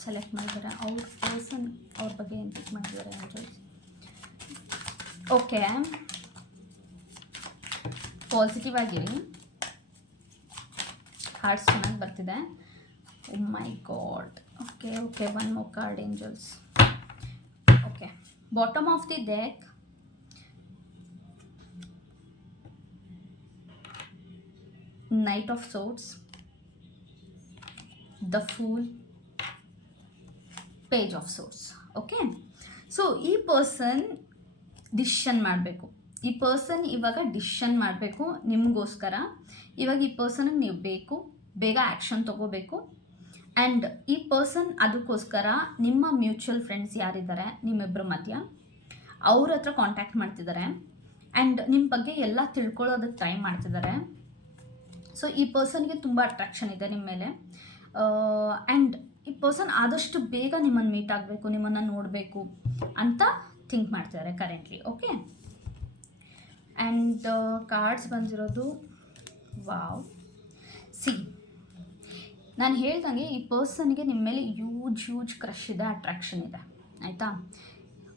ಸೆಲೆಕ್ಟ್ ಮಾಡಿದ್ದಾರೆ ಅವ್ರ ಪರ್ಸನ್ ಅವ್ರ ಬಗ್ಗೆ ಏನು ಥಿಂಕ್ ಮಾಡ್ತಿದ್ದಾರೆ ಅಂತ. ಓಕೆ, ಪಾಸಿಟಿವ್ ಆಗಿರಿ. ಹಾರ್ಟ್ಸ್ ಚೆನ್ನಾಗಿ ಬರ್ತಿದೆ. Oh my god. Okay, one more card, angels. Okay, bottom of the deck, Knight of Swords, the Fool, Page of Swords. Okay, so ಈ ಪರ್ಸನ್ ಡಿಸಿಷನ್ ಮಾಡಬೇಕು. ಈ ಪರ್ಸನ್ ಇವಾಗ ಡಿಸಿಷನ್ ಮಾಡಬೇಕು ನಿಮಗೋಸ್ಕರ. ಇವಾಗ ಈ ಪರ್ಸನ್ಗೆ ನೀವು ಬೇಗ ಆ್ಯಕ್ಷನ್ ತೊಗೋಬೇಕು. ಆ್ಯಂಡ್ ಈ ಪರ್ಸನ್ ಅದಕ್ಕೋಸ್ಕರ ನಿಮ್ಮ ಮ್ಯೂಚುವಲ್ ಫ್ರೆಂಡ್ಸ್ ಯಾರಿದ್ದಾರೆ ನಿಮ್ಮಿಬ್ಬರ ಮಧ್ಯ, ಅವ್ರ ಹತ್ರ ಕಾಂಟ್ಯಾಕ್ಟ್ ಮಾಡ್ತಿದ್ದಾರೆ. ಆ್ಯಂಡ್ ನಿಮ್ಮ ಬಗ್ಗೆ ಎಲ್ಲ ತಿಳ್ಕೊಳ್ಳೋದಕ್ಕೆ ಟ್ರೈ ಮಾಡ್ತಿದ್ದಾರೆ. ಸೊ ಈ ಪರ್ಸನ್ಗೆ ತುಂಬ ಅಟ್ರಾಕ್ಷನ್ ಇದೆ ನಿಮ್ಮ ಮೇಲೆ. ಆ್ಯಂಡ್ ಈ ಪರ್ಸನ್ ಆದಷ್ಟು ಬೇಗ ನಿಮ್ಮನ್ನು ಮೀಟ್ ಆಗಬೇಕು, ನಿಮ್ಮನ್ನು ನೋಡಬೇಕು ಅಂತ ಥಿಂಕ್ ಮಾಡ್ತಿದ್ದಾರೆ ಕರೆಂಟ್ಲಿ. ಓಕೆ, ಆ್ಯಂಡ್ ಕಾರ್ಡ್ಸ್ ಬಂದಿರೋದು ವಾವ್. ಸಿ, ನಾನು ಹೇಳ್ದಂಗೆ ಈ ಪರ್ಸನ್ಗೆ ನಿಮ್ಮ ಮೇಲೆ ಹ್ಯೂಜ್ ಕ್ರಶ್ ಇದೆ, ಅಟ್ರಾಕ್ಷನ್ ಇದೆ ಆಯಿತಾ.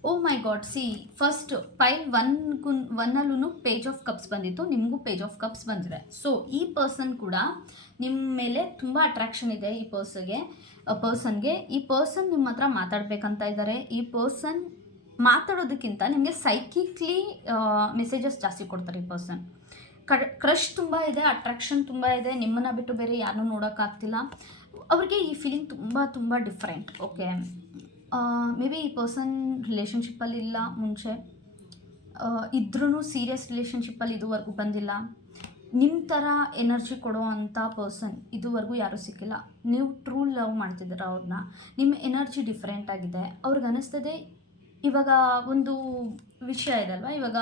Oh my god, see first pile 1 page of cups ಬಂದಿತ್ತು, ನಿಮಗೂ ಪೇಜ್ ಆಫ್ ಕಪ್ಸ್ ಬಂದಿದೆ. ಸೊ ಈ ಪರ್ಸನ್ ಕೂಡ ನಿಮ್ಮ ಮೇಲೆ ತುಂಬ ಅಟ್ರಾಕ್ಷನ್ ಇದೆ. ಈ ಪರ್ಸನ್ಗೆ ಈ ಪರ್ಸನ್ ನಿಮ್ಮ ಹತ್ರ ಮಾತಾಡಬೇಕಂತ ಇದ್ದಾರೆ. ಈ ಪರ್ಸನ್ ಮಾತಾಡೋದಕ್ಕಿಂತ ನಿಮಗೆ ಸೈಕಿಕ್ಲಿ ಮೆಸೇಜಸ್ ಜಾಸ್ತಿ ಕೊಡ್ತಾರೆ. ಈ ಪರ್ಸನ್ ಕ್ರಶ್ ತುಂಬ ಇದೆ, ಅಟ್ರಾಕ್ಷನ್ ತುಂಬ ಇದೆ, ನಿಮ್ಮನ್ನು ಬಿಟ್ಟು ಬೇರೆ ಯಾರನ್ನೂ ನೋಡೋಕ್ಕಾಗ್ತಿಲ್ಲ. ಅವ್ರಿಗೆ ಈ ಫೀಲಿಂಗ್ ತುಂಬ ಡಿಫ್ರೆಂಟ್. ಓಕೆ, ಮೇ ಬಿ ಈ ಪರ್ಸನ್ ರಿಲೇಷನ್ಶಿಪ್ಪಲ್ಲಿ ಇಲ್ಲ, ಮುಂಚೆ ಇದ್ರೂ ಸೀರಿಯಸ್ ರಿಲೇಷನ್ಶಿಪ್ಪಲ್ಲಿ ಇದುವರೆಗೂ ಬಂದಿಲ್ಲ. ನಿಮ್ಮ ಥರ ಎನರ್ಜಿ ಕೊಡೋ ಅಂಥ ಪರ್ಸನ್ ಇದುವರೆಗೂ ಯಾರೂ ಸಿಕ್ಕಿಲ್ಲ. ನೀವು ಟ್ರೂ ಲವ್ ಮಾಡ್ತಿದ್ದೀರ ಅವ್ರನ್ನ, ನಿಮ್ಮ ಎನರ್ಜಿ ಡಿಫ್ರೆಂಟ್ ಆಗಿದೆ. ಅವ್ರಿಗೆ ಅನ್ನಿಸ್ತದೆ ಇವಾಗ ಒಂದು ವಿಷಯ ಇದೆ ಅಲ್ವಾ, ಇವಾಗ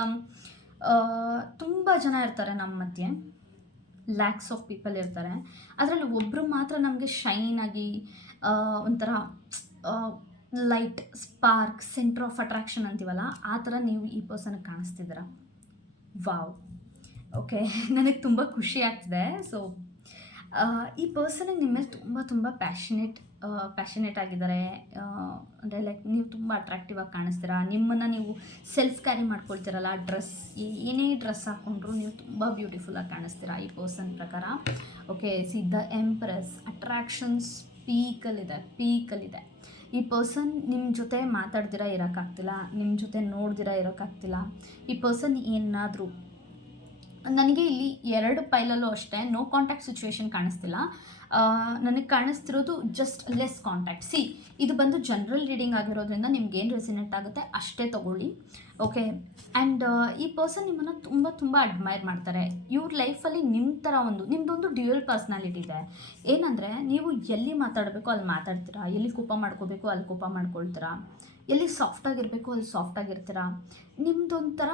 ತುಂಬ ಜನ ಇರ್ತಾರೆ ನಮ್ಮ ಮಧ್ಯೆ, ಲ್ಯಾಕ್ಸ್ ಆಫ್ ಪೀಪಲ್ ಇರ್ತಾರೆ. ಅದರಲ್ಲಿ ಒಬ್ಬರು ಮಾತ್ರ ನಮಗೆ ಶೈನ್ ಆಗಿ ಒಂಥರ light, spark, centre of attraction ಅಂತೀವಲ್ಲ, ಆ ಥರ ನೀವು ಈ ಪರ್ಸನ್ಗೆ ಕಾಣಿಸ್ತಿದ್ದೀರ. ವಾವ್, ಓಕೆ, ನನಗೆ ತುಂಬ ಖುಷಿ ಆಗ್ತಿದೆ. ಸೊ ಈ ಪರ್ಸನಿಗೆ ನಿಮ್ಮ ಮೇಲೆ ತುಂಬ ತುಂಬ ಪ್ಯಾಷನೇಟ್ ಆಗಿದ್ದಾರೆ. ಅಂದರೆ ಲೈಕ್ ನೀವು ತುಂಬ ಅಟ್ರಾಕ್ಟಿವ್ ಆಗಿ ಕಾಣಿಸ್ತೀರಾ. ನಿಮ್ಮನ್ನು ನೀವು ಸೆಲ್ಫ್ ಕ್ಯಾರಿ ಮಾಡ್ಕೊಳ್ತೀರಲ್ಲ, ಡ್ರೆಸ್, ಏನೇ ಡ್ರೆಸ್ ಹಾಕ್ಕೊಂಡ್ರು ನೀವು ತುಂಬ ಬ್ಯೂಟಿಫುಲ್ಲಾಗಿ ಕಾಣಿಸ್ತೀರಾ ಈ ಪರ್ಸನ್ ಪ್ರಕಾರ. Okay, see the empress, attractions ಪೀಕಲ್ಲಿದೆ. ಈ ಪರ್ಸನ್ ನಿಮ್ಮ ಜೊತೆ ಮಾತಾಡ್ದಿರ ಇರೋಕ್ಕಾಗ್ತಿಲ್ಲ, ನಿಮ್ಮ ಜೊತೆ ನೋಡ್ದಿರ ಇರೋಕ್ಕಾಗ್ತಿಲ್ಲ. ಈ ಪರ್ಸನ್ ಏನಾದರೂ, ನನಗೆ ಇಲ್ಲಿ 2 ಪೈಲಲ್ಲೂ ಅಷ್ಟೇ ನೋ ಕಾಂಟ್ಯಾಕ್ಟ್ ಸಿಚುವೇಶನ್ ಕಾಣಿಸ್ತಿಲ್ಲ. ನನಗೆ ಕಾಣಿಸ್ತಿರೋದು ಜಸ್ಟ್ ಲೆಸ್ ಕಾಂಟ್ಯಾಕ್ಟ್. ಸಿ, ಇದು ಬಂದು ಜನರಲ್ ರೀಡಿಂಗ್ ಆಗಿರೋದ್ರಿಂದ ನಿಮ್ಗೆ ಏನು ರೆಸಿನೇಟ್ ಆಗುತ್ತೆ ಅಷ್ಟೇ ತೊಗೊಳ್ಳಿ. ಓಕೆ, ಆ್ಯಂಡ್ ಈ ಪರ್ಸನ್ ನಿಮ್ಮನ್ನು ತುಂಬ ತುಂಬ ಅಡ್ಮೈರ್ ಮಾಡ್ತಾರೆ. ಇವ್ರ ಲೈಫಲ್ಲಿ ನಿಮ್ಮ ಥರ ನಿಮ್ಮದೊಂದು ಡ್ಯೂಯಲ್ ಪರ್ಸ್ನಾಲಿಟಿ ಇದೆ. ಏನಂದರೆ, ನೀವು ಎಲ್ಲಿ ಮಾತಾಡಬೇಕು ಅಲ್ಲಿ ಮಾತಾಡ್ತೀರಾ, ಎಲ್ಲಿ ಕೋಪ ಮಾಡ್ಕೋಬೇಕು ಅಲ್ಲಿ ಕೋಪ ಮಾಡ್ಕೊಳ್ತೀರಾ, ಎಲ್ಲಿ ಸಾಫ್ಟಾಗಿರಬೇಕು ಅಲ್ಲಿ ಸಾಫ್ಟಾಗಿರ್ತೀರಾ. ನಿಮ್ಮದೊಂಥರ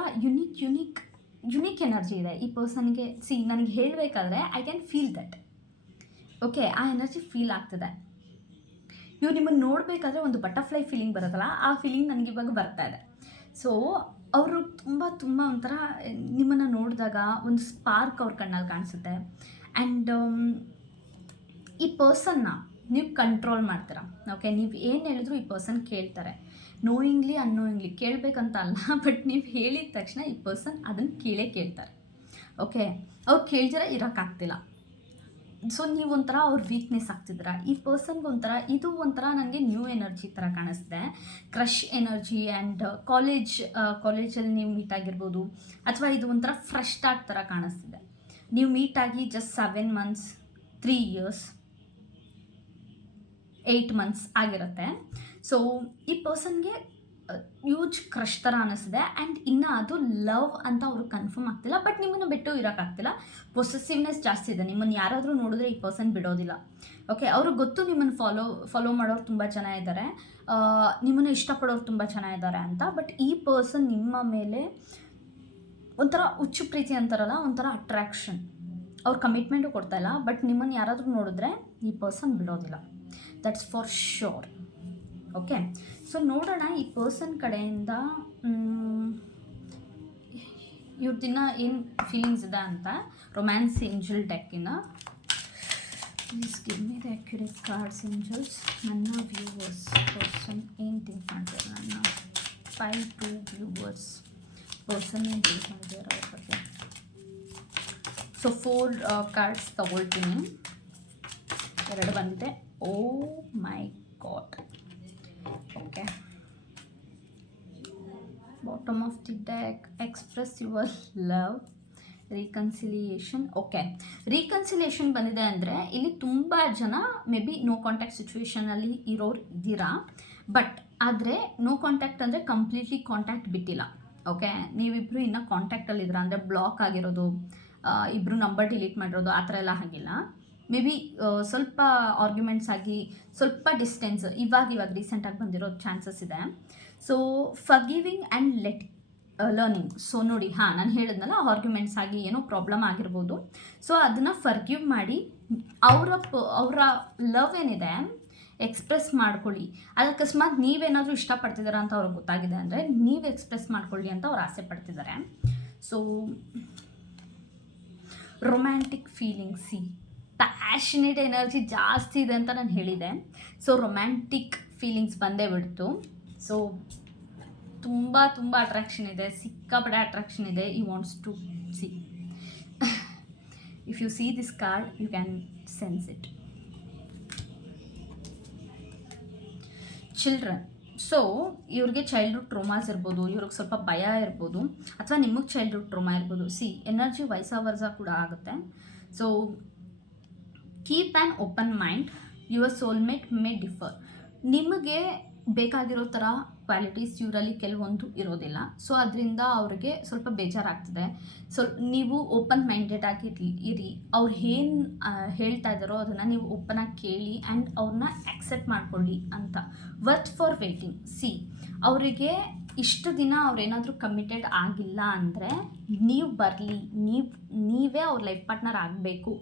ಯುನೀಕ್ ಎನರ್ಜಿ ಇದೆ ಈ ಪರ್ಸನ್ಗೆ. ಸಿ, ನನಗೆ ಹೇಳಬೇಕಾದ್ರೆ I can feel that. Okay, ಆ ಎನರ್ಜಿ ಫೀಲ್ ಆಗ್ತದೆ. ಇವ್ರು ನಿಮ್ಮನ್ನು ನೋಡಬೇಕಾದ್ರೆ ಒಂದು ಬಟರ್ಫ್ಲೈ ಫೀಲಿಂಗ್ ಬರುತ್ತಲ್ಲ, ಆ ಫೀಲಿಂಗ್ ನನಗೆ ಇವಾಗ ಬರ್ತಾ ಇದೆ. ಸೊ ಅವರು ತುಂಬ ಒಂಥರ ನಿಮ್ಮನ್ನು ನೋಡಿದಾಗ ಒಂದು ಸ್ಪಾರ್ಕ್ ಅವ್ರ ಕಣ್ಣಲ್ಲಿ ಕಾಣಿಸುತ್ತೆ. ಆ್ಯಂಡ್ ಈ ಪರ್ಸನ್ನ ನೀವು ಕಂಟ್ರೋಲ್ ಮಾಡ್ತೀರಾ. ಓಕೆ, ನೀವು ಏನು ಹೇಳಿದ್ರು ಈ ಪರ್ಸನ್ ಕೇಳ್ತಾರೆ. ನೋಯಿಂಗ್ಲಿ ಅನ್ನೋಯಿಂಗ್ಲಿ, ಕೇಳಬೇಕಂತ ಅಲ್ಲ, ಬಟ್ ನೀವು ಹೇಳಿದ ತಕ್ಷಣ ಈ ಪರ್ಸನ್ ಅದನ್ನು ಕೇಳ್ತಾರೆ. ಓಕೆ, ಅವ್ರು ಕೇಳ್ದಿರ ಇರೋಕ್ಕಾಗ್ತಿಲ್ಲ. ಸೊ ನೀವು ಒಂಥರ ಅವ್ರ ವೀಕ್ನೆಸ್ ಆಗ್ತಿದ್ದೀರ. ಈ ಪರ್ಸನ್ಗೆ ಇದು ಒಂಥರ ನನಗೆ ನ್ಯೂ ಎನರ್ಜಿ ಥರ ಕಾಣಿಸ್ದೆ, ಕ್ರಶ್ ಎನರ್ಜಿ. ಆ್ಯಂಡ್ ಕಾಲೇಜಲ್ಲಿ ನೀವು ಮೀಟ್ ಆಗಿರ್ಬೋದು, ಅಥವಾ ಇದು ಒಂಥರ ಫ್ರೆಶ್ ಸ್ಟಾರ್ಟ್ ಥರ ಕಾಣಿಸ್ತಿದೆ. ನೀವು ಮೀಟಾಗಿ ಜಸ್ಟ್ 7 months, 3 years, 8 months ಆಗಿರುತ್ತೆ. ಸೊ ಈ ಪರ್ಸನ್ಗೆ ಯೂಜ್ ಕ್ರಶ್ ಥರ ಅನ್ನಿಸ್ತಿದೆ. ಆ್ಯಂಡ್ ಇನ್ನು ಅದು ಲವ್ ಅಂತ ಅವ್ರಿಗೆ ಕನ್ಫರ್ಮ್ ಆಗ್ತಿಲ್ಲ, ಬಟ್ ನಿಮ್ಮನ್ನು ಬಿಟ್ಟು ಇರೋಕ್ಕಾಗ್ತಿಲ್ಲ. ಪೊಸೆಸಿವ್ನೆಸ್ ಜಾಸ್ತಿ ಇದೆ. ನಿಮ್ಮನ್ನು ಯಾರಾದರೂ ನೋಡಿದ್ರೆ ಈ ಪರ್ಸನ್ ಬಿಡೋದಿಲ್ಲ. ಓಕೆ, ಅವ್ರಿಗೆ ಗೊತ್ತು ನಿಮ್ಮನ್ನು ಫಾಲೋ ಮಾಡೋರು ತುಂಬ ಜನ ಇದ್ದಾರೆ, ನಿಮ್ಮನ್ನು ಇಷ್ಟಪಡೋರು ತುಂಬ ಜನ ಇದ್ದಾರೆ ಅಂತ. ಬಟ್ ಈ ಪರ್ಸನ್ ನಿಮ್ಮ ಮೇಲೆ ಒಂಥರ ಹುಚ್ಚು ಪ್ರೀತಿ ಅಂತಾರಲ್ಲ, ಒಂಥರ ಅಟ್ರಾಕ್ಷನ್. ಅವ್ರು ಕಮಿಟ್ಮೆಂಟು ಕೊಡ್ತಾಯಿಲ್ಲ, ಬಟ್ ನಿಮ್ಮನ್ನು ಯಾರಾದರೂ ನೋಡಿದ್ರೆ ಈ ಪರ್ಸನ್ ಬಿಡೋದಿಲ್ಲ. That's for sure. Okay, so ನೋಡೋಣ ಈ ಪರ್ಸನ್ ಕಡೆಯಿಂದ ಇವ್ರದಿನ ಏನು ಫೀಲಿಂಗ್ಸ್ ಇದೆ ಅಂತ. ರೊಮ್ಯಾನ್ಸ್ ಏಂಜಲ್ ಡೆಕ್ಕಿನ please give me the accurate cards angels. ನನ್ನ ವ್ಯೂವರ್ಸ್ ಪರ್ಸನ್ ಏನು ಥಿಂಕ್ ಮಾಡ್ತಾರೆ, ನನ್ನ 5 ವ್ಯೂವರ್ಸ್ ಪರ್ಸನ್ ಏನು ಥಿಂಕ್ ಮಾಡಿದ್ದಾರೆ ಅವ್ರ ಬಗ್ಗೆ. ಸೊ 4 ಕಾರ್ಡ್ಸ್ ತಗೊಳ್ತೀನಿ. 2 ಬಂದಿದೆ. Oh my god. Okay, bottom of the deck, express your love, reconciliation. Okay, reconciliation ಬಂದಿದೆ ಅಂದರೆ ಇಲ್ಲಿ ತುಂಬ ಜನ ಮೇ ಬಿ ನೋ ಕಾಂಟ್ಯಾಕ್ಟ್ ಸಿಚುವೇಷನಲ್ಲಿ ಇರೋರು ಇದ್ದೀರಾ. ಬಟ್ ಆದರೆ ನೋ ಕಾಂಟ್ಯಾಕ್ಟ್ ಅಂದರೆ ಕಂಪ್ಲೀಟ್ಲಿ ಕಾಂಟ್ಯಾಕ್ಟ್ ಬಿಟ್ಟಿಲ್ಲ. ಓಕೆ, ನೀವಿಬ್ಬರು ಇನ್ನೂ ಕಾಂಟ್ಯಾಕ್ಟಲ್ಲಿದ್ದೀರಾ ಅಂದರೆ ಬ್ಲಾಕ್ ಆಗಿರೋದು, ಇಬ್ಬರು ನಂಬರ್ ಡಿಲೀಟ್ ಮಾಡಿರೋದು ಆ ಥರ ಎಲ್ಲ ಆಗಿಲ್ಲ. ಮೇ ಬಿ ಸ್ವಲ್ಪ ಆರ್ಗ್ಯುಮೆಂಟ್ಸ್ ಆಗಿ ಸ್ವಲ್ಪ ಡಿಸ್ಟೆನ್ಸ್ ಇವಾಗ ರೀಸೆಂಟಾಗಿ ಬಂದಿರೋ ಚಾನ್ಸಸ್ ಇದೆ. So forgiving and learning. So ನೋಡಿ, ನಾನು ಹೇಳಿದ್ನಲ್ಲ, ಆರ್ಗ್ಯುಮೆಂಟ್ಸ್ ಆಗಿ ಏನೋ ಪ್ರಾಬ್ಲಮ್ ಆಗಿರ್ಬೋದು. ಸೊ ಅದನ್ನು ಫರ್ಗಿವ್ ಮಾಡಿ ಅವರ ಲವ್ ಏನಿದೆ ಎಕ್ಸ್ಪ್ರೆಸ್ ಮಾಡ್ಕೊಳ್ಳಿ. ಅದು ಅಕಸ್ಮಾತ್ ನೀವೇನಾದರೂ ಇಷ್ಟಪಡ್ತಿದ್ದೀರಾ ಅಂತ ಅವ್ರಿಗೆ ಗೊತ್ತಾಗಿದೆ ಅಂದರೆ ನೀವು ಎಕ್ಸ್ಪ್ರೆಸ್ ಮಾಡ್ಕೊಳ್ಳಿ ಅಂತ ಅವ್ರು ಆಸೆ ಪಡ್ತಿದ್ದಾರೆ. So romantic feelings, passionate energy ಜಾಸ್ತಿ ಇದೆ ಅಂತ ನಾನು ಹೇಳಿದೆ. ಸೊ ರೊಮ್ಯಾಂಟಿಕ್ ಫೀಲಿಂಗ್ಸ್ ಬಂದೇ ಬಿಡ್ತು. ಸೊ ತುಂಬ ಅಟ್ರಾಕ್ಷನ್ ಇದೆ, ಸಿಕ್ಕಾಪಟ್ಟೆ ಅಟ್ರಾಕ್ಷನ್ ಇದೆ. ಈ wants to see. If you see this card you can sense it. Children. So ಇವ್ರಿಗೆ ಚೈಲ್ಡ್ಹುಡ್ ಟ್ರೋಮಾಸ್ ಇರ್ಬೋದು, ಇವ್ರಿಗೆ ಸ್ವಲ್ಪ ಭಯ ಇರ್ಬೋದು, ಅಥವಾ ನಿಮಗೆ ಚೈಲ್ಡ್ಹುಡ್ ಟ್ರೋಮಾ ಇರ್ಬೋದು. ಸಿ, ಎನರ್ಜಿ ವೈಸಾ ಕೂಡ ಆಗುತ್ತೆ. So keep an open mind, your soulmate may differ. ನಿಮಗೆ ಬೇಕಾಗಿರೋ ಥರ ಕ್ವಾಲಿಟೀಸ್ ಇವರಲ್ಲಿ ಕೆಲವೊಂದು ಇರೋದಿಲ್ಲ. ಸೊ ಅದರಿಂದ ಅವ್ರಿಗೆ ಸ್ವಲ್ಪ ಬೇಜಾರಾಗ್ತದೆ. ನೀವು ಓಪನ್ ಮೈಂಡೆಡ್ ಆಗಿ ಇರಿ. ಅವ್ರು ಏನು ಹೇಳ್ತಾ ಇದ್ದಾರೋ ಅದನ್ನು ನೀವು ಓಪನಾಗಿ ಕೇಳಿ ಆ್ಯಂಡ್ ಅವ್ರನ್ನ ಆಕ್ಸೆಪ್ಟ್ ಮಾಡ್ಕೊಳ್ಳಿ ಅಂತ. Worth for waiting. ಅವರಿಗೆ ಇಷ್ಟು ದಿನ ಅವ್ರೇನಾದರೂ ಕಮಿಟೆಡ್ ಆಗಿಲ್ಲ ಅಂದರೆ ನೀವು ಬರಲಿ, ನೀವೇ ಅವ್ರ ಲೈಫ್ ಪಾರ್ಟ್ನರ್ ಆಗಬೇಕು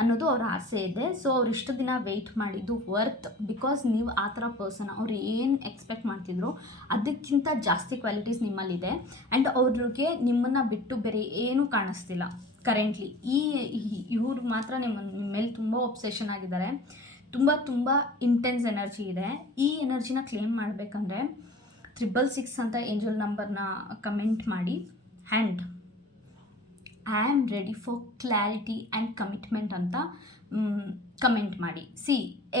ಅನ್ನೋದು ಅವ್ರ ಆಸೆ ಇದೆ. ಸೊ ಅವ್ರು ಇಷ್ಟು ದಿನ ವೆಯ್ಟ್ ಮಾಡಿದ್ದು ವರ್ತ್, ಬಿಕಾಸ್ ನೀವು ಆ ಥರ ಪರ್ಸನ್. ಅವ್ರು ಏನು ಎಕ್ಸ್ಪೆಕ್ಟ್ ಮಾಡ್ತಿದ್ರು ಅದಕ್ಕಿಂತ ಜಾಸ್ತಿ ಕ್ವಾಲಿಟೀಸ್ ನಿಮ್ಮಲ್ಲಿದೆ ಆ್ಯಂಡ್ ಅವ್ರಿಗೆ ನಿಮ್ಮನ್ನು ಬಿಟ್ಟು ಬೇರೆ ಏನೂ ಕಾಣಿಸ್ತಿಲ್ಲ ಕರೆಂಟ್ಲಿ. ಇವ್ರು ಮಾತ್ರ ನಿಮ್ಮ ಮೇಲೆ ತುಂಬ ಒಬ್ಸೆಷನ್ ಆಗಿದ್ದಾರೆ. ತುಂಬ ಇಂಟೆನ್ಸ್ ಎನರ್ಜಿ ಇದೆ. ಈ ಎನರ್ಜಿನ ಕ್ಲೇಮ್ ಮಾಡಬೇಕಂದ್ರೆ 666 ಅಂತ ಏಂಜಲ್ ನಂಬರ್ನ ಕಮೆಂಟ್ ಮಾಡಿ and I am ready for clarity and commitment ಅಂತ ಕಮೆಂಟ್ ಮಾಡಿ.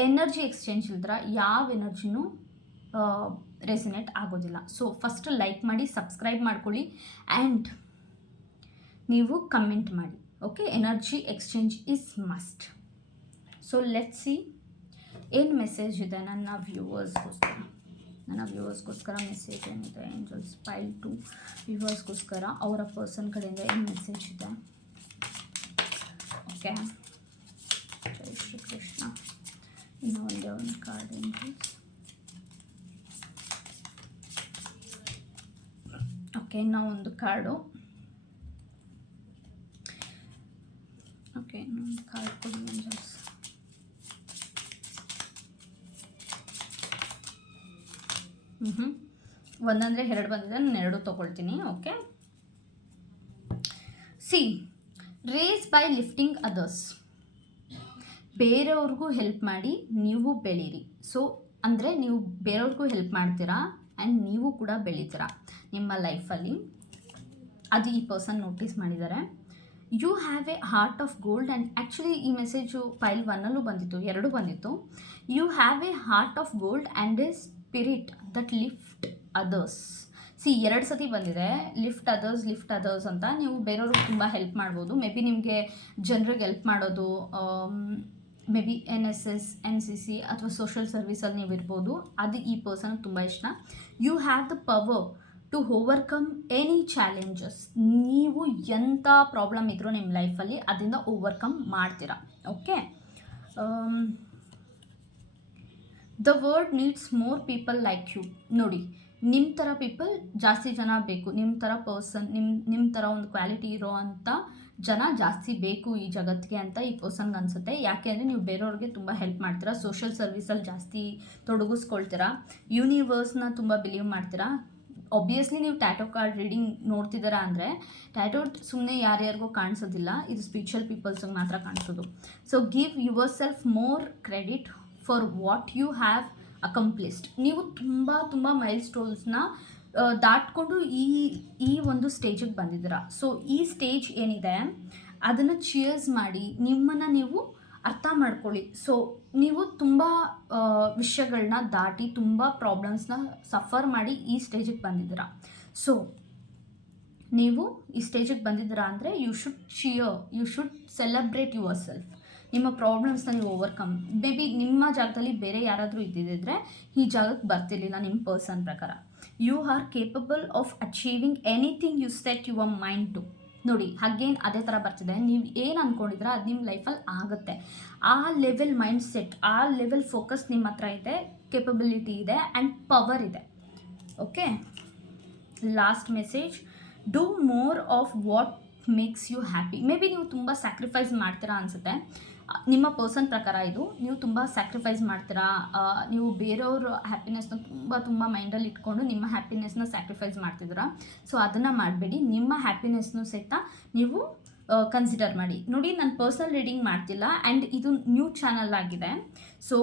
ಎನರ್ಜಿ ಎಕ್ಸ್ಚೇಂಜ್ ಇಲ್ದ್ರೆ ಯಾವ ಎನರ್ಜಿನೂ ರೆಸಿನೇಟ್ ಆಗೋದಿಲ್ಲ. ಸೊ ಫಸ್ಟ್ ಲೈಕ್ ಮಾಡಿ, ಸಬ್ಸ್ಕ್ರೈಬ್ ಮಾಡ್ಕೊಳ್ಳಿ ಆ್ಯಂಡ್ ನೀವು ಕಮೆಂಟ್ ಮಾಡಿ. Okay, energy exchange is must. So let's C ಏನು ಮೆಸೇಜ್ ಇದೆ ನನ್ನ ವ್ಯೂವರ್ಸ್ಗೋಸ್ಕರ ಮೆಸೇಜ್ ಏನಿದೆ. ಏಂಜಲ್ಸ್ ಪೈಲ್ ಟು ವ್ಯೂವರ್ಸ್ಗೋಸ್ಕರ ಅವರ ಪರ್ಸನ್ ಕಡೆಯಿಂದ ಏನು ಮೆಸೇಜ್ ಇದೆ. ಓಕೆ, ಜೈ ಶ್ರೀ ಕೃಷ್ಣ. ಇನ್ನೂ ಒಂದೇ ಒಂದು ಕಾರ್ಡ್ ಏಂಜಲ್ಸ್. ಓಕೆ, ಇನ್ನೂ ಒಂದು ಕಾರ್ಡು. ಓಕೆ, ಇನ್ನೊಂದು ಕಾರ್ಡ್ ಕೊಡಿ ಏಂಜಲ್ಸ್. ಒಂದಂದರೆ 2 ಬಂದಿದೆ, ನಾನು 2 ತೊಗೊಳ್ತೀನಿ. Okay, rise by lifting others. ಬೇರೆಯವ್ರಿಗೂ ಹೆಲ್ಪ್ ಮಾಡಿ ನೀವು ಬೆಳೀರಿ. ಸೊ ಅಂದರೆ ನೀವು ಬೇರೆಯವ್ರಿಗೂ ಹೆಲ್ಪ್ ಮಾಡ್ತೀರಾ ಆ್ಯಂಡ್ ನೀವು ಕೂಡ ಬೆಳೀತೀರಾ ನಿಮ್ಮ ಲೈಫಲ್ಲಿ. ಅದು ಈ ಪರ್ಸನ್ ನೋಟಿಸ್ ಮಾಡಿದ್ದಾರೆ. You have a heart of gold and actually ಈ ಮೆಸೇಜು ಪೈಲ್ 1ಅಲ್ಲೂ ಬಂದಿತ್ತು, 2 ಬಂದಿತ್ತು. You have a heart of gold and a spirit that lift others. 2 ಸತಿ ಬಂದಿದೆ, ಲಿಫ್ಟ್ ಅದರ್ಸ್ ಅಂತ. ನೀವು ಬೇರೆಯವ್ರಿಗೆ ತುಂಬ ಹೆಲ್ಪ್ ಮಾಡ್ಬೋದು. ಮೇ ಬಿ ನಿಮಗೆ ಜನರಿಗೆ ಹೆಲ್ಪ್ ಮಾಡೋದು, ಮೇ ಬಿ NSS NCC ಅಥವಾ ಸೋಷಲ್ ಸರ್ವಿಸಲ್ಲಿ ನೀವು ಇರ್ಬೋದು. ಅದು ಈ ಪರ್ಸನ್ಗೆ ತುಂಬ ಇಷ್ಟ. You have the power to overcome any challenges. ನೀವು ಎಂಥ ಪ್ರಾಬ್ಲಮ್ ಇದ್ರೂ ನಿಮ್ಮ ಲೈಫಲ್ಲಿ ಅದರಿಂದ ಓವರ್ಕಮ್ ಮಾಡ್ತೀರಾ. Okay, the world needs more people like you. ನೋಡಿ, ನಿಮ್ಮ ಥರ ಪೀಪಲ್ ಜಾಸ್ತಿ ಜನ ಬೇಕು. ನಿಮ್ಮ ಥರ ಪರ್ಸನ್, ನಿಮ್ಮ ಥರ ಒಂದು ಕ್ವಾಲಿಟಿ ಇರೋ ಅಂಥ ಜನ ಜಾಸ್ತಿ ಬೇಕು ಈ ಜಗತ್ತಿಗೆ ಅಂತ ಈ ಪರ್ಸನ್ಗೆ ಅನಿಸುತ್ತೆ. ಯಾಕೆ ಅಂದರೆ ನೀವು ಬೇರೆಯವ್ರಿಗೆ ತುಂಬ ಹೆಲ್ಪ್ ಮಾಡ್ತೀರಾ, ಸೋಷಲ್ ಸರ್ವಿಸಲ್ಲಿ ಜಾಸ್ತಿ ತೊಡಗಿಸ್ಕೊಳ್ತೀರಾ, ಯೂನಿವರ್ಸ್ನ ತುಂಬ ಬಿಲೀವ್ ಮಾಡ್ತೀರಾ. ಆಬ್ವಿಯಸ್ಲಿ ನೀವು ಟ್ಯಾಟೋ ಕಾರ್ಡ್ ರೀಡಿಂಗ್ ನೋಡ್ತಿದ್ದೀರಾ ಅಂದರೆ ಟ್ಯಾಟೋ ಸುಮ್ಮನೆ ಯಾರ್ಯಾರಿಗೂ ಕಾಣಿಸೋದಿಲ್ಲ, ಇದು ಸ್ಪಿರಿಚುವಲ್ ಪೀಪಲ್ಸ್ಗೆ ಮಾತ್ರ ಕಾಣಿಸೋದು. So give yourself more credit for what you have accomplished. ನೀವು ತುಂಬ ಮೈಲ್ ಸ್ಟೋನ್ಸ್ನ ದಾಟ್ಕೊಂಡು ಈ ಒಂದು ಸ್ಟೇಜಿಗೆ ಬಂದಿದ್ದೀರಾ. ಸೊ ಈ ಸ್ಟೇಜ್ ಏನಿದೆ ಅದನ್ನು ಚಿಯರ್ಸ್ ಮಾಡಿ, ನಿಮ್ಮನ್ನು ನೀವು ಅರ್ಥ ಮಾಡ್ಕೊಳ್ಳಿ. ಸೊ ನೀವು ತುಂಬ ವಿಷಯಗಳನ್ನ ದಾಟಿ, ತುಂಬ ಪ್ರಾಬ್ಲಮ್ಸ್ನ ಸಫರ್ ಮಾಡಿ ಈ ಸ್ಟೇಜಿಗೆ ಬಂದಿದ್ದೀರಾ. ಸೊ ನೀವು ಈ ಸ್ಟೇಜಿಗೆ ಬಂದಿದ್ದೀರಾ ಅಂದರೆ you should celebrate yourself. ನಿಮ್ಮ ಪ್ರಾಬ್ಲಮ್ಸ್ನ ನೀವು ಓವರ್ಕಮ್. ಮೇ ಬಿ ನಿಮ್ಮ ಜಾಗದಲ್ಲಿ ಬೇರೆ ಯಾರಾದರೂ ಇದ್ದಿದ್ದರೆ ಈ ಜಾಗಕ್ಕೆ ಬರ್ತಿರ್ಲಿಲ್ಲ ನಿಮ್ಮ ಪರ್ಸನ್ ಪ್ರಕಾರ. You are capable of achieving anything you set your mind to. ನೋಡಿ, ಹಾಗೇನು ಅದೇ ಥರ ಬರ್ತಿದೆ. ನೀವು ಏನು ಅಂದ್ಕೊಂಡಿದ್ರೆ ಅದು ನಿಮ್ಮ ಲೈಫಲ್ಲಿ ಆಗುತ್ತೆ. ಆ ಲೆವೆಲ್ ಮೈಂಡ್ ಸೆಟ್, ಆ ಲೆವೆಲ್ ಫೋಕಸ್ ನಿಮ್ಮ ಹತ್ರ ಇದೆ, ಕೇಪಬಿಲಿಟಿ ಇದೆ ಆ್ಯಂಡ್ ಪವರ್ ಇದೆ. Okay, last message, do more of what makes you happy. Maybe ನೀವು ತುಂಬ ಸ್ಯಾಕ್ರಿಫೈಸ್ ಮಾಡ್ತೀರಾ ಅನಿಸುತ್ತೆ ನಿಮ್ಮ ಪರ್ಸನ್ ಪ್ರಕಾರ. ಇದು ನೀವು ತುಂಬ ಸ್ಯಾಕ್ರಿಫೈಸ್ ಮಾಡ್ತೀರಾ, ನೀವು ಬೇರೆಯವ್ರ ಹ್ಯಾಪಿನೆಸ್ನ ತುಂಬ ಮೈಂಡಲ್ಲಿ ಇಟ್ಕೊಂಡು ನಿಮ್ಮ ಹ್ಯಾಪಿನೆಸ್ನ ಸ್ಯಾಕ್ರಿಫೈಸ್ ಮಾಡ್ತಿದ್ದೀರಾ. ಸೊ ಅದನ್ನು ಮಾಡಬೇಡಿ, ನಿಮ್ಮ ಹ್ಯಾಪಿನೆಸ್ನು ಸಹಿತ ನೀವು ಕನ್ಸಿಡರ್ ಮಾಡಿ. ನೋಡಿ, ನಾನು ಪರ್ಸನಲ್ ರೀಡಿಂಗ್ ಮಾಡ್ತಿಲ್ಲ ಆ್ಯಂಡ್ ಇದು ನ್ಯೂ ಚಾನಲ್ ಆಗಿದೆ. ಸೊ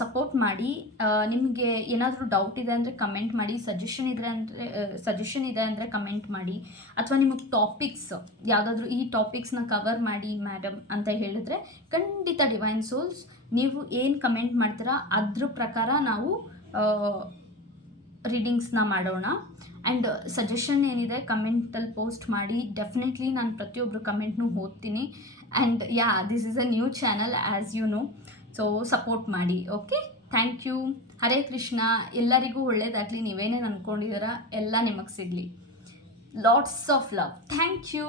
ಸಪೋರ್ಟ್ ಮಾಡಿ. ನಿಮಗೆ ಏನಾದರೂ ಡೌಟ್ ಇದೆ ಅಂದರೆ ಕಮೆಂಟ್ ಮಾಡಿ, ಸಜೆಷನ್ ಇದೆ ಅಂದರೆ ಕಮೆಂಟ್ ಮಾಡಿ, ಅಥವಾ ನಿಮಗೆ ಟಾಪಿಕ್ಸ್ ಯಾವುದಾದ್ರೂ ಈ ಟಾಪಿಕ್ಸ್ನ ಕವರ್ ಮಾಡಿ ಮೇಡಮ್ ಅಂತ ಹೇಳಿದ್ರೆ ಖಂಡಿತ ಡಿವೈನ್ ಸೋಲ್ಸ್ ನೀವು ಏನು ಕಮೆಂಟ್ ಮಾಡ್ತೀರಾ ಅದ್ರ ಪ್ರಕಾರ ನಾವು ರೀಡಿಂಗ್ಸ್ನ ಮಾಡೋಣ. ಆ್ಯಂಡ್ ಸಜೆಷನ್ ಏನಿದೆ ಕಮೆಂಟಲ್ಲಿ ಪೋಸ್ಟ್ ಮಾಡಿ. ಡೆಫಿನೆಟ್ಲಿ ನಾನು ಪ್ರತಿಯೊಬ್ಬರು ಕಮೆಂಟ್ನೂ ಓದ್ತೀನಿ. And this is a new channel as you know. So support ಮಾಡಿ. Okay, thank you. Hare Krishna. ಎಲ್ಲರಿಗೂ ಒಳ್ಳೇದಾಗಲಿ. ನೀವೇನೇನು ಅಂದ್ಕೊಂಡಿದ್ದೀರಾ ಎಲ್ಲ ನಿಮಗೆ ಸಿಗಲಿ. Lots of love. Thank you.